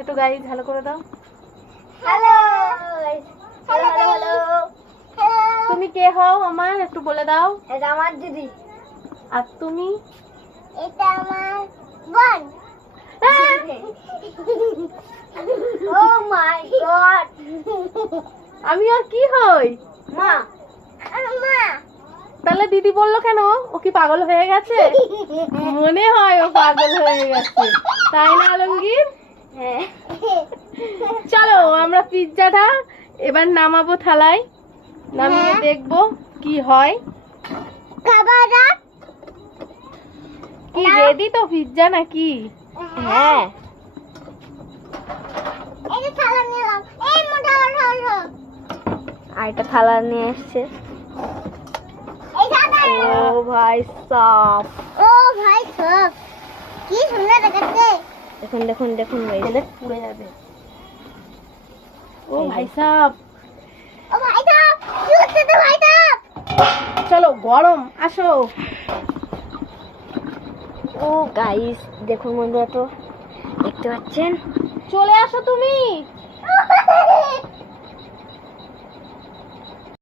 একটু গাইজ ভালো করে দাও। Hello hello hello. তুমি কে হও আমার একটু বলে দাও। এটা আমার দিদি। আর তুমি? এটা আমার বোন। ও মাই গড। আমি আর কি হই? মা। মা। তাহলে দিদি বললো কেন? ও কি পাগল হয়ে গেছে? মনে হয় ও পাগল হয়ে গেছে, তাই না আলমগীর? হ্যাঁ। চলো আমরা পিৎজাটা এবার নামাবো থালায়, নামিয়ে দেখবো কি হয়। খাবারটা কি রেডি তো পিৎজা নাকি? হ্যাঁ। এই যে থালা নিলাম। এই মোটা মোটা। আর একটা থালা নিয়ে এসেছে। এই দাদা। ও ভাই সাব, ও ভাই সব কি সুন্দর দেখাচ্ছে। দেখুন দেখুন দেখুন ভাই, এটা পুড়ে যাবে। ও ভাই সাব, ও ভাই সাব কি হচ্ছে তো ভাই সাব? চলো গরম, আসো। ও গাইস দেখুন বন্ধুরা, তো দেখতে পাচ্ছেন, চলে আসো তুমি।